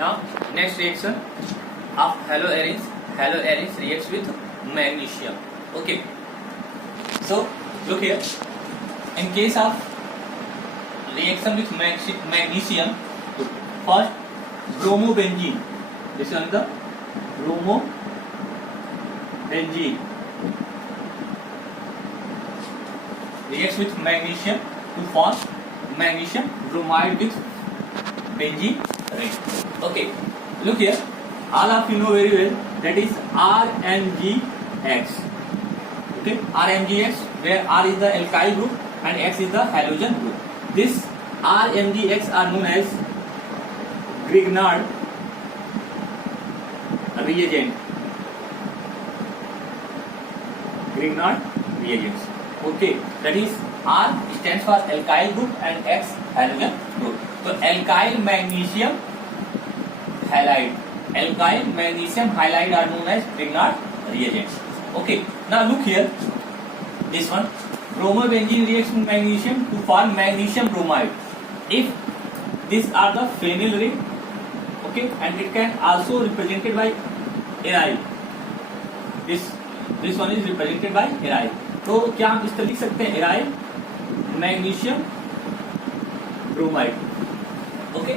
Now next reaction of haloarenes. Haloarenes reacts with magnesium. Okay. So look here. In case of reaction with magnesium, first bromobenzene. This one is the bromobenzene reacts with magnesium to form magnesium bromide with benzene ring. Okay, look here. All of you know very well that is RMgX. Okay, RMgX, where R is the alkyl group and X is the halogen group. This RMgX are known as Grignard reagent. Grignard reagents. Okay, that is R stands for alkyl group and X halogen group. So alkyl magnesium halide. Alkyl magnesium halide are known as Grignard reagents. Okay, now look here. This one, bromobenzene reacts with magnesium to form magnesium bromide. If these are the phenyl ring, okay, and it can also represented by Ari. This one is represented by Ari. तो क्या हम इस तरह लिख सकते हैं aryl magnesium bromide. Okay,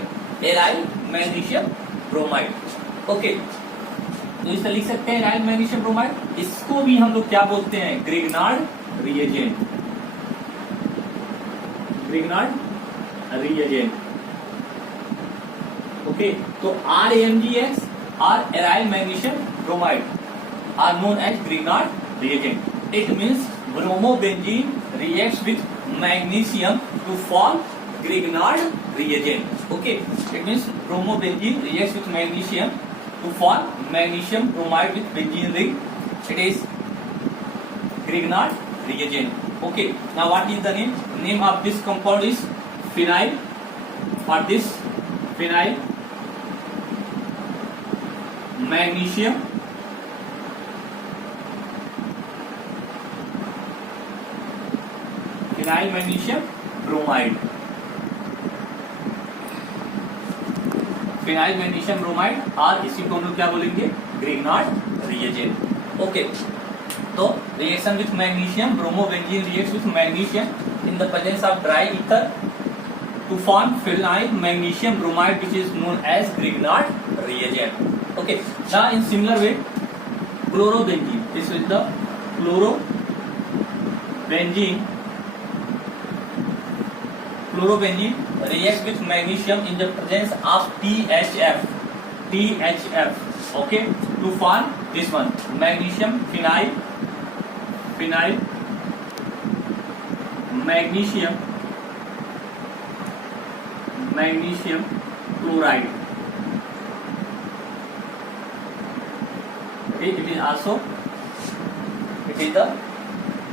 aryl magnesium bromide. Okay, तो इस तरह लिख सकते हैं एराइल मैग्नीशियम ब्रोमाइड. इसको भी हम लोग क्या बोलते हैं? Grignard reagent. Grignard reagent. Okay, तो RMgX और aryl magnesium bromide are known as Grignard reagent. It means bromobenzene reacts with magnesium to form Grignard reagent. Okay, it means bromobenzene reacts with magnesium to form magnesium bromide with benzene ring. It is Grignard reagent. Okay, now what is the name? Name of this compound is phenyl. For this phenyl magnesium phenyl magnesium bromide. phenyl magnesium bromide और इसी को हम लोग क्या बोलेंगे? Grignard reagent. Okay, तो reaction with magnesium, bromobenzene reacts with magnesium in the presence of dry ether to form phenyl magnesium bromide, which is known as Grignard reagent. Okay, now in similar way, chlorobenzene. This is the chlorobenzene. Chlorobenzene reacts with magnesium in the presence of THF. Okay, to form this one, magnesium phenyl magnesium chloride. Okay, it is the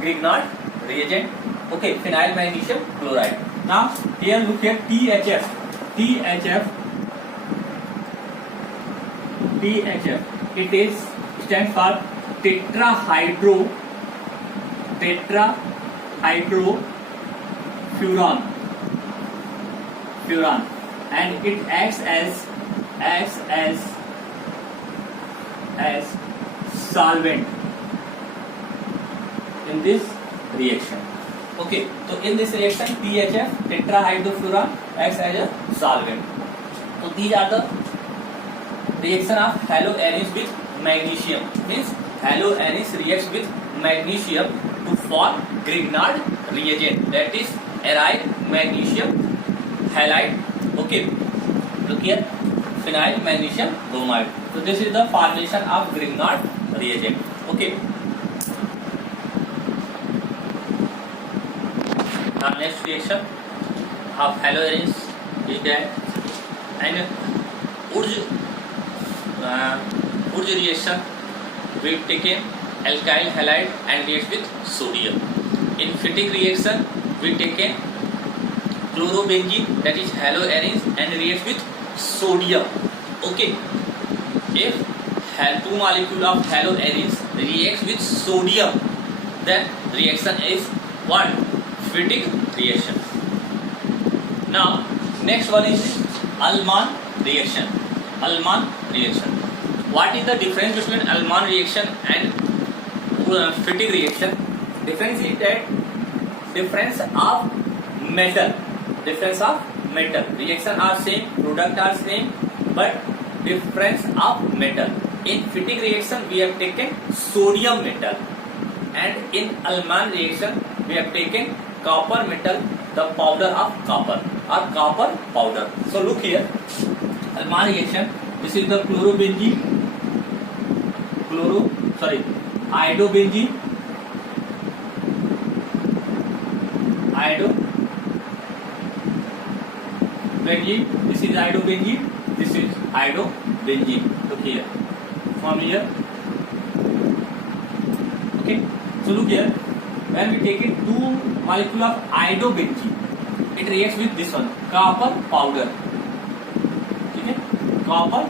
Grignard reagent. Okay, phenyl magnesium chloride. Now here look at THF. It is stands for tetrahydrofuran, and it acts as solvent in this reaction. Okay, so in this reaction THF tetrahydrofuran acts as a solvent. So these are the reaction of haloarenes with magnesium. Means haloarenes reacts with magnesium to form Grignard reagent, that is aryl magnesium halide. Okay, look here, phenyl magnesium bromide. So this is the formation of Grignard reagent. Okay. Now next reaction of haloarenes is that and Urge reaction we taken alkyl halide and reacts with sodium. In phytic reaction we taken chlorobenzene, that is haloarenes, and reacts with sodium. Okay, if two molecule of haloarenes reacts with sodium, then reaction is what? Phytic reaction. Now next one is Ullmann reaction. Ullmann reaction. What is the difference between Ullmann reaction and Fittig reaction? Difference is that difference of metal. Difference of metal. Reaction are same, product are same, but difference of metal. In Fittig reaction, we have taken sodium metal, and in Ullmann reaction, we have taken copper metal, the powder of copper or copper powder. So look here, Ullmann reaction. This is the iodobenzene, this is iodobenzene, this is iodobenzene. Look here, from here. Okay, so look here, when we take it 2 molecule of iodobenzene, it reacts with this one, copper powder. Okay, copper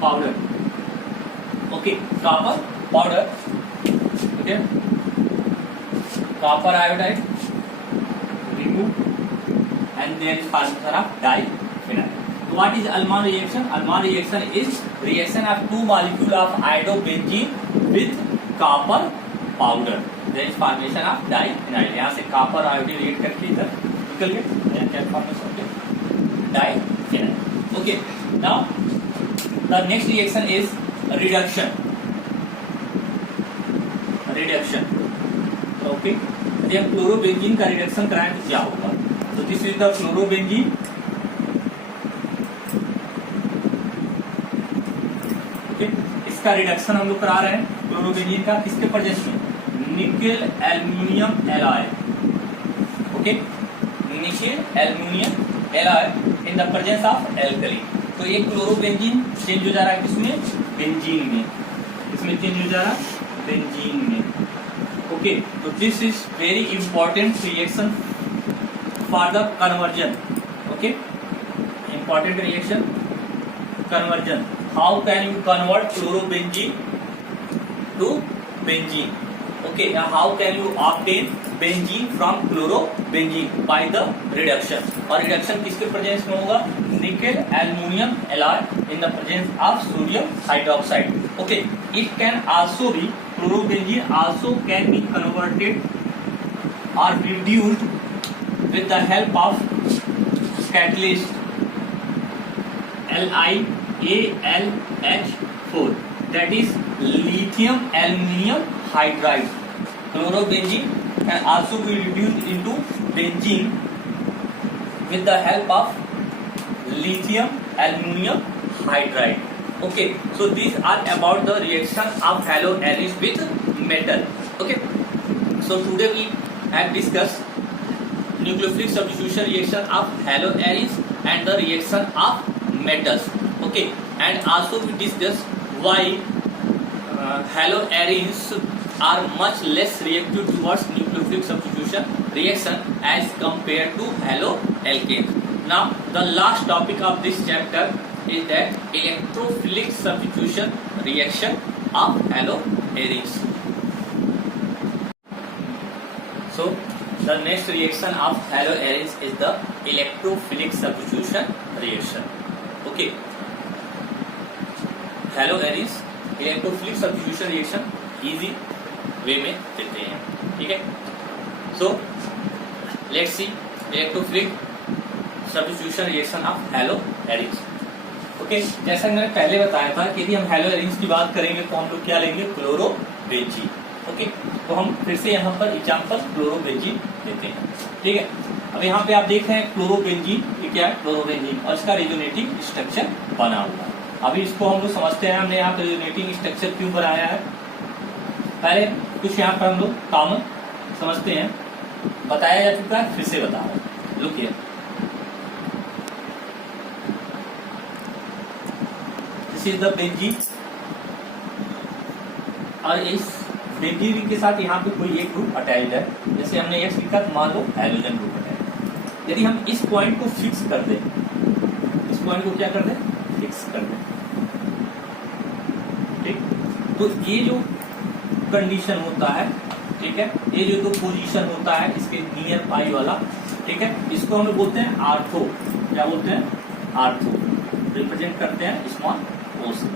powder. Okay, copper powder. Okay, copper iodide remove, and there is formation of diphenyl. What is Ullmann reaction? Ullmann reaction is reaction of 2 molecule of iodobenzene with copper powder. There is formation of diphenyl. यहाँ से copper iodide react करके इधर निकल गए, यहाँ क्या formation होते हैं? Diphenyl. Okay. Now the next reaction is reduction. Okay. यदि हम क्लोरोबेंजीन का रिडक्शन कराएं तो क्या होगा? तो दिस इज द क्लोरोबेंजीन. इसका रिडक्शन हम लोग करा रहे हैं क्लोरोबेंजीन का, किसके प्रेजेंस में? Nickel aluminium alloy. Okay, nickel aluminium alloy in the presence of alkali. तो ये क्लोरोबेंजीन चेंज हो जा रहा है किसमें? बेंजीन में. इसमें चेंज हो जा रहा है बेंजीन में. ओके, तो this is very important reaction for the conversion. Okay, important reaction conversion. How can you convert chlorobenzene to benzene? Okay, now how can you obtain benzene from chlorobenzene? By the reduction. और reduction किसके presence में होगा? Nickel aluminium alloy in the presence of sodium hydroxide. Okay, it can also be, chlorobenzene also can be converted or reduced with the help of catalyst LiAlH4, that is lithium aluminium hydride. Chlorobenzene can also be reduced into benzene with the help of lithium aluminium hydride. Okay, so these are about the reaction of haloarenes with metal. Okay, so today we have discussed nucleophilic substitution reaction of haloarenes and the reaction of metals. Okay, and also we discuss why haloarenes are much less reactive towards nucleophilic substitution reaction as compared to haloalkanes. Now the last topic of this chapter is that electrophilic substitution reaction of haloarenes. So the next reaction of haloarenes is the electrophilic substitution reaction. Okay, haloarenes electrophilic substitution reaction easy वे में देते हैं. ठीक है, so let's see electrophilic substitution reaction of haloarenes. Okay, जैसा मैंने पहले बताया था कि यदि हम haloarenes की बात करेंगे तो हम लोग क्या लेंगे? क्लोरोबेंजीन. ओके, तो हम फिर से यहाँ पर एग्जाम्पल क्लोरोबेंजीन लेते हैं. ठीक है, अब यहाँ पे आप देख रहे हैं क्लोरोबेंजीन, ये क्या है? क्लोरोबेंजीन, और इसका रेजोनेटिंग स्ट्रक्चर बना हुआ है. अभी इसको हम लोग समझते हैं हमने यहाँ पे रेजोनेटिंग स्ट्रक्चर क्यों बनाया है. पहले कुछ यहाँ पर हम लोग कॉमन समझते हैं, बताया जा चुका है, फिर से बता रहा हूँ. Look here, this is the benzene, और इस बेंजीन के साथ यहाँ पे कोई एक ग्रुप अटैच्ड है. जैसे हमने X लिखा तो मान लो हाइड्रोजन ग्रुप अटैच्ड. यदि हम इस पॉइंट को फिक्स कर दें, इस पॉइंट को क्या कर दें? फिक्स कर दें. ठीक, तो ये जो कंडीशन होता है, ठीक है, ये जो पोजीशन होता है इसके नियर पाई वाला, ठीक है, इसको हम लोग बोलते हैं आर्थो। क्या बोलते हैं? आर्थो। रिप्रेजेंट करते हैं स्मॉल ओ से।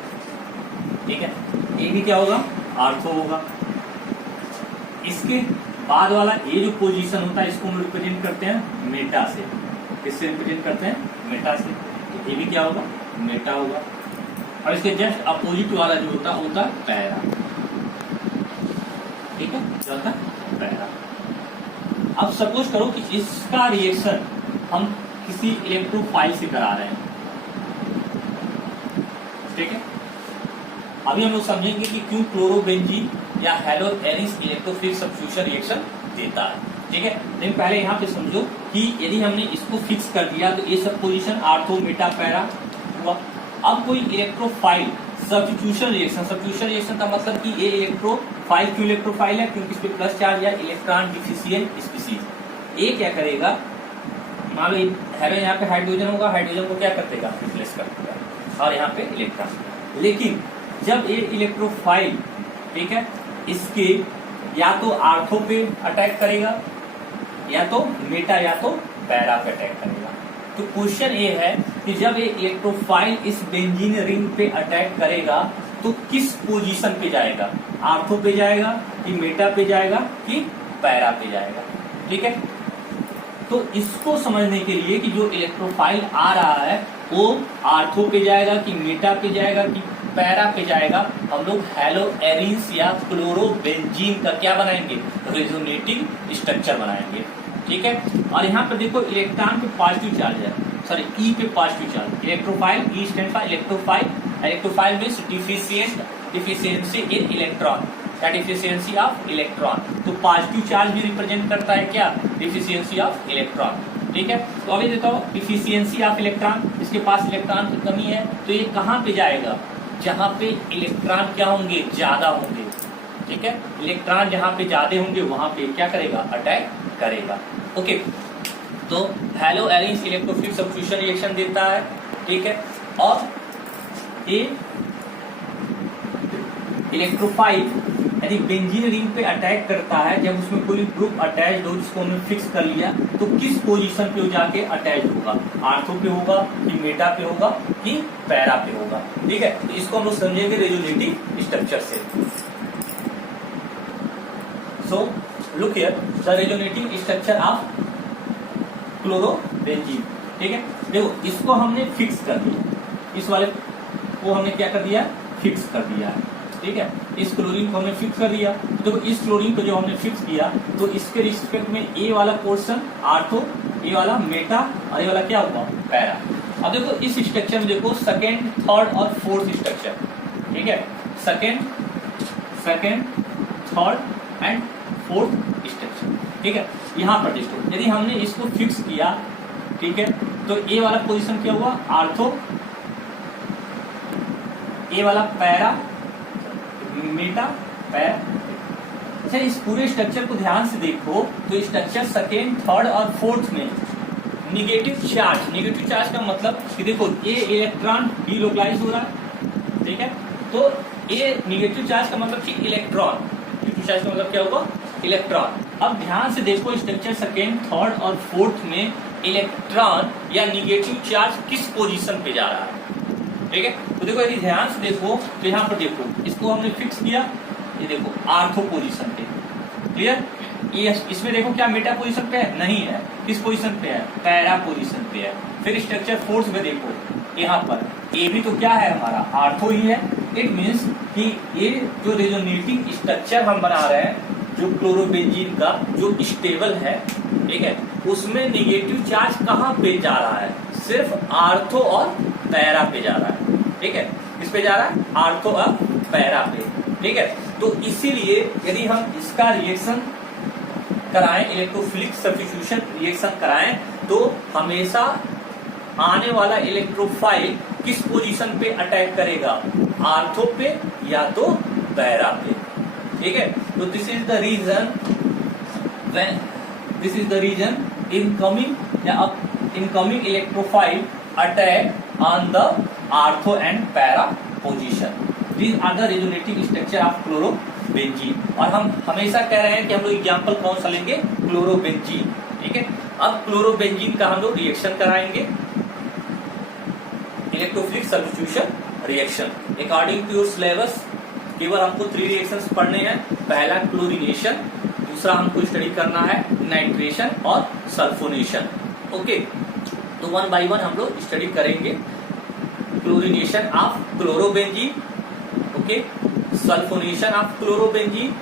ठीक है, ये भी क्या होगा? आर्थो होगा। इसके बाद वाला ये जो पोजीशन होता है इसको हम रिप्रेजेंट करते हैं मेटा से। किससे रिप्रेजेंट करते हैं? मेटा से। तो ये भी क्या होगा? मेटा होगा। और इसके जस्ट अपोजिट वाला जो होता है पैरा। ठीक है, क्या होता है? पैरा। अब सपोज करो कि इसका रिएक्शन हम किसी इलेक्ट्रोफाइल से करा रहे हैं। ठीक है, अभी हम लोग समझेंगे कि क्यों क्लोरोबेंजीन या हैलोएरिस इलेक्ट्रोफिलिक सब्स्टिट्यूशन रिएक्शन देता है। ठीक है, लेकिन पहले यहाँ पे समझो कि यदि हमने इसको फिक्स कर दिया तो ये सब पोजीशन आर्थो मेटा पैरा हुआ। अब कोई इलेक्ट्रोफाइल सब्स्टिट्यूशन रिएक्शन का मतलब कि ये इलेक्ट्रोफाइल क्यों इलेक्ट्रोफाइल है? क्योंकि इस पे प्लस चार्ज या इलेक्ट्रॉन डिफिशिएंट स्पीसीज। ये क्या करेगा? मान लो यहाँ पे हाइड्रोजन होगा, हाइड्रोजन को क्या कर देगा? रिप्लेस कर देगा, और यहाँ पे इलेक्ट्रॉन। लेकिन जब ये इलेक्ट्रोफाइल, ठीक है, इसके या तो आर्थो पे अटैक करेगा या तो मेटा या तो पैरा पे अटैक करेगा। तो क्वेश्चन ये है कि जब ये इलेक्ट्रोफाइल इस बेंजीन रिंग पे अटैक करेगा तो किस पोजीशन पे जाएगा? आर्थो पे जाएगा कि मेटा पे जाएगा कि पैरा पे जाएगा? ठीक है, तो इसको समझने के लिए कि जो इलेक्ट्रोफाइल आ रहा है वो आर्थो पे जाएगा कि मेटा पे जाएगा कि पैरा पे जाएगा, हम लोग हैलोएरिस या क्लोरोबेंजीन का क्या बनाएंगे? रेजोनेटिंग स्ट्रक्चर बनाएंगे। ठीक है, और यहाँ पर देखो इलेक्ट्रॉन पे पॉजिटिव चार्ज है, सॉरी ई पे positive charge. Electrophile, E stand for electrophile. Electrophile means deficiency in electron या डिफिशियंसी ऑफ इलेक्ट्रॉन। तो पॉजिटिव चार्ज भी रिप्रेजेंट करता है क्या? Deficiency of electron. ठीक है, तो अभी देखो डिफिशियंसी ऑफ इलेक्ट्रॉन, इसके पास इलेक्ट्रॉन की कमी है तो ये कहाँ पे जाएगा? जहाँ पे इलेक्ट्रॉन क्या होंगे? ज्यादा होंगे। ठीक है, इलेक्ट्रॉन जहाँ पे ज्यादा होंगे वहां पे क्या करेगा? अटैक करेगा। ओके, तो हैलोएरिस इलेक्ट्रोफिलिक सब्स्टिट्यूशन रिएक्शन देता है। ठीक है, और ये इलेक्ट्रोफाइल यदि बेंजीन रिंग पे अटैक करता है, जब उसमें कोई ग्रुप अटैच हो जिसको हमने फिक्स कर लिया, तो किस पोजीशन पे वो जाके अटैच होगा? आर्थो पे होगा कि मेटा पे होगा कि पैरा पे होगा? ठीक है, तो इसको हम लोग समझेंगे रेजोनेटिव स्ट्रक्चर से। So look here the resonative structure of chlorobenzene. ठीक है, देखो इसको हमने फिक्स कर दिया, इस वाले को हमने क्या कर दिया? फिक्स कर दिया है। ठीक है, इस क्लोरीन को हमने फिक्स कर दिया। तो इस क्लोरीन को जो हमने फिक्स किया तो इसके रिस्पेक्ट में ए वाला पोर्शन आर्थो, ए वाला मेटा और ये वाला क्या होगा? पैरा। अब देखो इस स्ट्रक्चर में देखो सेकेंड, थर्ड और फोर्थ स्ट्रक्चर। ठीक है, second, third and fourth structure. ठीक है, यहाँ पर देखो यदि हमने इसको फिक्स किया, ठीक है, तो ए वाला पोजीशन क्या हुआ? आर्थो, ए वाला पैरा, मेटा, पैरा। अच्छा, इस पूरे स्ट्रक्चर को ध्यान से देखो तो स्ट्रक्चर सेकेंड, थर्ड और फोर्थ में निगेटिव चार्ज का मतलब कि देखो ये इलेक्ट्रॉन डीलोकलाइज हो रहा है। ठीक है, तो ये निगेटिव चार्ज का मतलब कि इलेक्ट्रॉन, निगेटिव चार्ज का मतलब क्या होगा? इलेक्ट्रॉन। अब ध्यान से देखो स्ट्रक्चर सेकेंड, थर्ड और फोर्थ में इलेक्ट्रॉन या निगेटिव चार्ज किस पोजीशन पे जा रहा है? ठीक है, तो देखो यदि ध्यान से देखो तो यहाँ पर देखो इसको हमने फिक्स किया, ये देखो आर्थो पोजीशन पे। क्लियर? ये इसमें देखो क्या मेटा पोजीशन पे है? नहीं है। किस पोजीशन पे है? पैरा पोजीशन पे है। फिर स्ट्रक्चर फोर्थ में देखो, यहाँ पर ये भी तो क्या है? हमारा आर्थो ही है। इट मीन्स कि ये जो रेजोनेटिंग स्ट्रक्चर हम बना रहे हैं, जो क्लोरोबेंजीन का जो स्टेबल है, ठीक है, उसमें निगेटिव चार्ज कहाँ पे जा रहा है? सिर्फ आर्थो और पैरा पे जा रहा है। ठीक है, किस पे जा रहा है? आर्थो और पैरा पे। ठीक है, तो इसीलिए यदि हम इसका रिएक्शन कराएं, इलेक्ट्रोफिलिक सब्स्टिट्यूशन रिएक्शन कराएं, तो हमेशा आने वाला इलेक्ट्रोफाइल किस पोजीशन पे अटैक करेगा? आर्थो पे या तो पैरा पे। ठीक है, तो this is the reason incoming electrophile attack on the ortho and para position. These are the resonating structure of chlorobenzene. और हम हमेशा कह रहे हैं कि हम लोग एग्जाम्पल कौन सा लेंगे? क्लोरोबेंजीन। ठीक है, अब क्लोरोबेंजीन का हम लोग रिएक्शन कराएंगे, electrophilic substitution reaction according to your syllabus. केवल हमको 3 रिएक्शंस पढ़ने हैं। पहला क्लोरीनेशन, दूसरा हमको स्टडी करना है नाइट्रेशन और सल्फोनेशन। ओके, तो 1 बाय 1 हम लोग स्टडी करेंगे। Chlorination of chlorobenzene, okay, sulphonation of chlorobenzene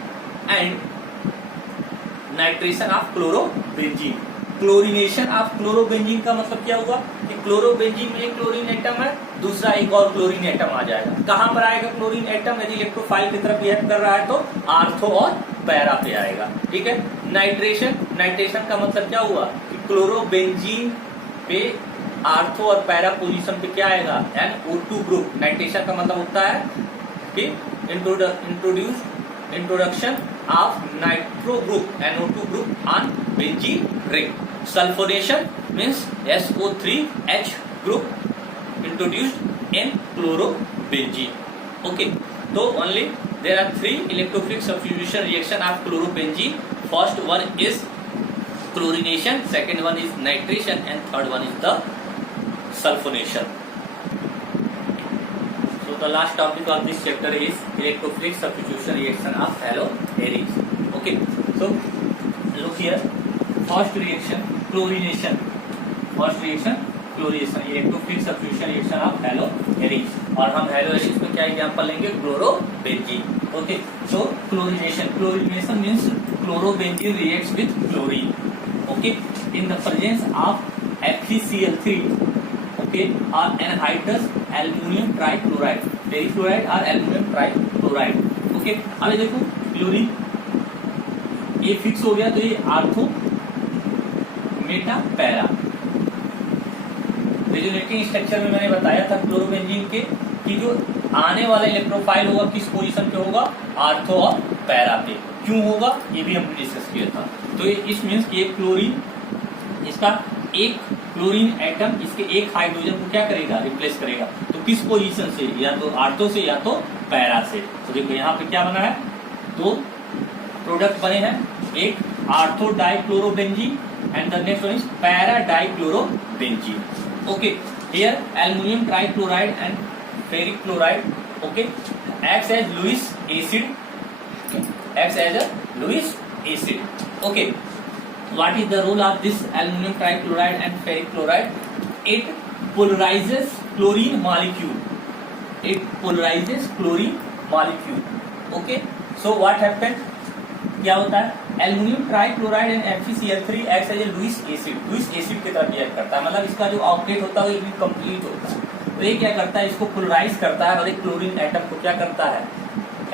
and nitration of chlorobenzene. Chlorination of chlorobenzene का मतलब क्या हुआ कि क्लोरोबेंजीन में एक क्लोरीन एटम है, दूसरा एक और क्लोरीन एटम आ जाएगा। कहां पर आएगा क्लोरीन एटम? यदि इलेक्ट्रोफाइल की तरफ बिहेव कर रहा है तो आर्थो और पैरा पे आएगा। ठीक है। नाइट्रेशन, नाइट्रेशन का मतलब क्या हुआ कि क्लोरोबेंजीन पे आर्थो और पैरा पोजीशन पे क्या आएगा? NO2 group. नाइट्रेशन का मतलब होता है कि introduction of nitro group, NO2 group on benzene ring. Sulphonation means SO3H group introduced in chlorobenzene. Okay, so only there are 3 electrophilic substitution reaction of chlorobenzene. First one is chlorination, second one is nitration, and third one is the sulfonation. So the last topic of this chapter is electrophilic substitution reaction of haloarenes. Okay, so look here. First reaction chlorination. First reaction chlorination, electrophilic substitution reaction of haloarenes. और हम haloarenes में क्या example लेंगे? Chlorobenzene. Okay, so chlorination, chlorination means chlorobenzene reacts with chlorine, okay, in the presence of FeCl3, okay, और anhydrous aluminium trichloride, trichloride और aluminium trichloride. Okay, अब देखो chlorine ये फिक्स हो गया, तो ये ortho, Meta, para. Resonating structure में मैंने बताया था क्लोरोबेंजीन के कि जो आने वाला इलेक्ट्रोफाइल होगा किस पोजीशन पे होगा? आर्थो और पैरा पे। क्यों होगा ये भी हमने डिस्कस किया था। तो इस मीन्स कि एक क्लोरीन, इसका एक क्लोरीन एटम इसके एक हाइड्रोजन को क्या करेगा? रिप्लेस करेगा। तो किस पोजीशन से? या तो आर्थो से या तो पैरा से। तो देखो यहाँ पे क्या बना है? 2 प्रोडक्ट बने हैं, एक ortho dichlorobenzene and the next one is para dichlorobenzene. Okay, here aluminum trichloride and ferric chloride, okay, acts as Lewis acid, acts as a Lewis acid. Okay, what is the role of this aluminum trichloride and ferric chloride? It polarizes chlorine molecule. It polarizes chlorine molecule. Okay, so what happened? क्या होता है? Aluminium trichloride and FeCl3 acts as a Lewis acid, Lewis acid की तरह behave करता है। मतलब इसका जो ऑक्टेट होता है वो इनकम्प्लीट होता है। तो ये क्या करता है? इसको पोलराइज करता है और एक क्लोरीन एटम को क्या करता है?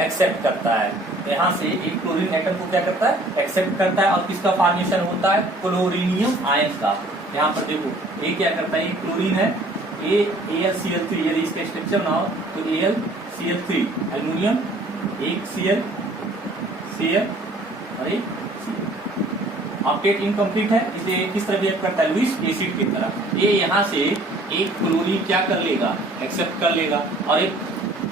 एक्सेप्ट करता है। यहाँ से एक क्लोरीन एटम को क्या करता है? एक्सेप्ट करता है। और किसका फॉर्मेशन होता है? क्लोरीनियम आयन का। यहाँ पर देखो ये क्या करता है? ये क्लोरीन है, ये AlCl3, यदि इसके स्ट्रक्चर ना हो तो AlCl3, एल्युमिनियम, एक Cl अरे ऑक्टेट इनकम्प्लीट है, इसे किस तरह बिहेव करता है? लुईस एसिड की तरह। ये यहाँ से एक क्लोरीन क्या कर लेगा? एक्सेप्ट कर लेगा, और एक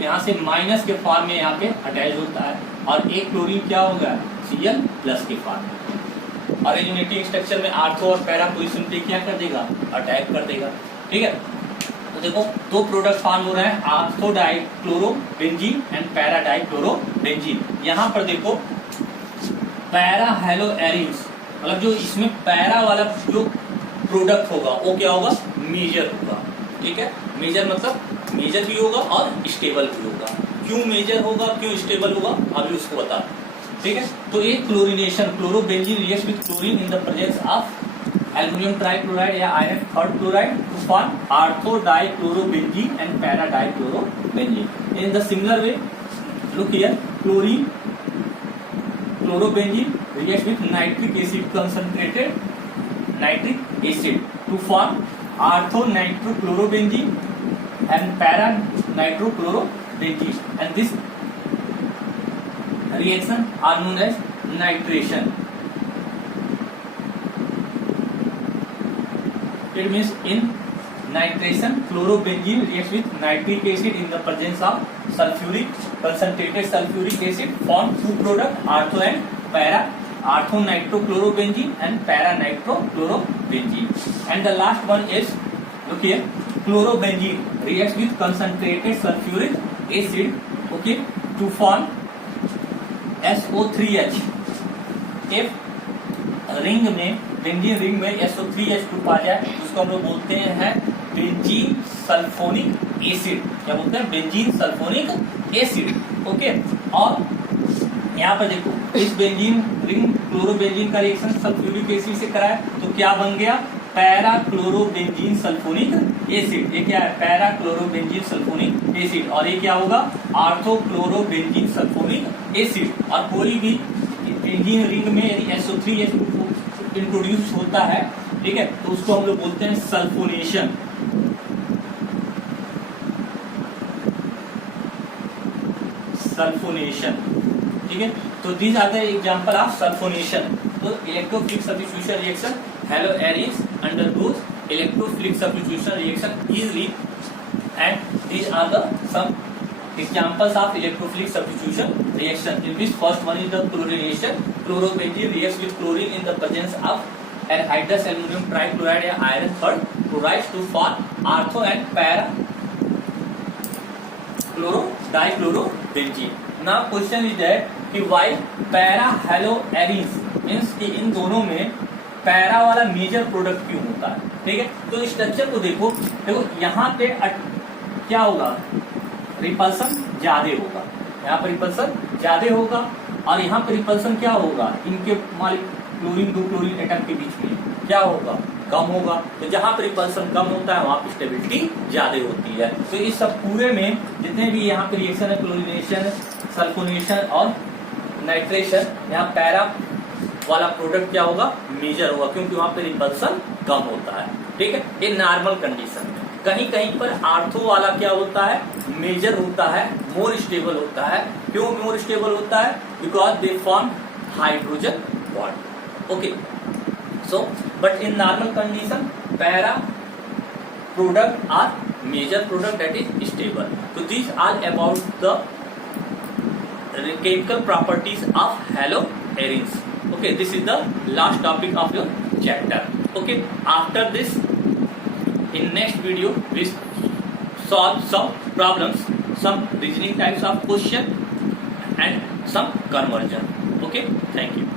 यहाँ से माइनस के फॉर्म में यहाँ पे अटैच होता है, और एक क्लोरीन क्या होगा? Cl प्लस के फॉर्म में। और रेजोनेटिंग स्ट्रक्चर में आर्थो और पैरा पोजीशन पे क्या कर देगा? अटैक कर देगा। ठीक है, तो देखो 2 प्रोडक्ट फॉर्म हो रहे हैं, ortho dichlorobenzene and para dichlorobenzene. यहाँ पर देखो पैरा हैलोएरीन्स, मतलब जो इसमें पैरा वाला जो प्रोडक्ट होगा वो क्या होगा? मेजर होगा। ठीक है, मेजर मतलब मेजर भी होगा और स्टेबल भी होगा। क्यों मेजर होगा, क्यों स्टेबल होगा, अभी उसको बता। ठीक है, तो ये chlorination, chlorobenzene reacts with chlorine in the presence of aluminium trichloride या iron third chloride to form ortho dichlorobenzene and para dichlorobenzene. In the similar way look here, chlorine chlorobenzene reacts with nitric acid, concentrated nitric acid to form artho nitrochlorobenzene and para nitrochlorobenzene, and this reaction are known as nitration. It means in nitration chlorobenzene reacts with nitric acid in the presence of sulfuric, concentrated sulfuric acid, form 2 product artho and para orthonitrophlorobenzene and para-nitrochlorobenzene. And the last one is, look here, chlorobenzene reacts with concentrated sulfuric acid, okay, to form SO3H. if ring में, benzene ring में SO3H2 पा जाए तो उसको हम लोग बोलते हैं बेंजीन सल्फोनिक एसिड। क्या बोलते हैं? Benzene sulphonic acid. ओके, और यहाँ पर देखो, इस बेंजीन रिंग क्लोरोबेंजीन का रिएक्शन सल्फ्यूरिक एसिड से कराए तो क्या बन गया? Para chlorobenzene sulphonic acid. ये क्या है? Para chlorobenzene sulphonic acid. और ये क्या होगा? Ortho chlorobenzene sulphonic acid. और कोई भी बेंजीन रिंग में यदि SO3H2 इंट्रोड्यूस होता है, ठीक है, तो उसको हम लोग बोलते हैं सल्फोनेशन। सल्फोनेशन, ठीक है। तो these are the example of sulphonation. तो electrophilic substitution reaction, haloarenes undergoes electrophilic substitution reaction easily, and these are the some examples of electrophilic substitution reaction, in which first one is the chlorination. Chlorobenzene reacts with chlorine in the presence of anhydrous aluminum trichloride या iron third chlorides to form ortho and para chloro-dichlorobenzene. Now question is that कि why para haloarenes means कि इन दोनों में para वाला major product क्यों होता है? ठीक है, तो स्ट्रक्चर को देखो, यहाँ पे क्या होगा? रिपल्सन ज्यादा होगा, यहाँ पर रिपल्सन ज्यादा होगा, और यहाँ पर रिपल्सन क्या होगा? इनके क्लोरीन दो क्लोरीन एटम के बीच में क्या होगा? कम होगा। तो जहाँ पर रिपल्सन कम होता है वहां पर स्टेबिलिटी ज्यादा होती है। तो इस सब पूरे में जितने भी यहाँ पे रिएक्शन है, क्लोरीनेशन, सल्फोनेशन और नाइट्रेशन, यहाँ पैरा वाला प्रोडक्ट क्या होगा? मेजर होगा, क्योंकि वहां पे रिपल्सन कम होता है। ठीक है, ये नॉर्मल कंडीशन में। कहीं कहीं पर आर्थो वाला क्या होता है? मेजर होता है, मोर स्टेबल होता है। क्यों मोर स्टेबल होता है? Because they form hydrogen bond. Okay, so but in normal condition para product are major product that is stable. तो this are about the chemical properties of haloarenes. Okay, this is the last topic of your chapter. Okay, after this, in next video we solve some problems, some reasoning types of question and some conversion. Okay, thank you.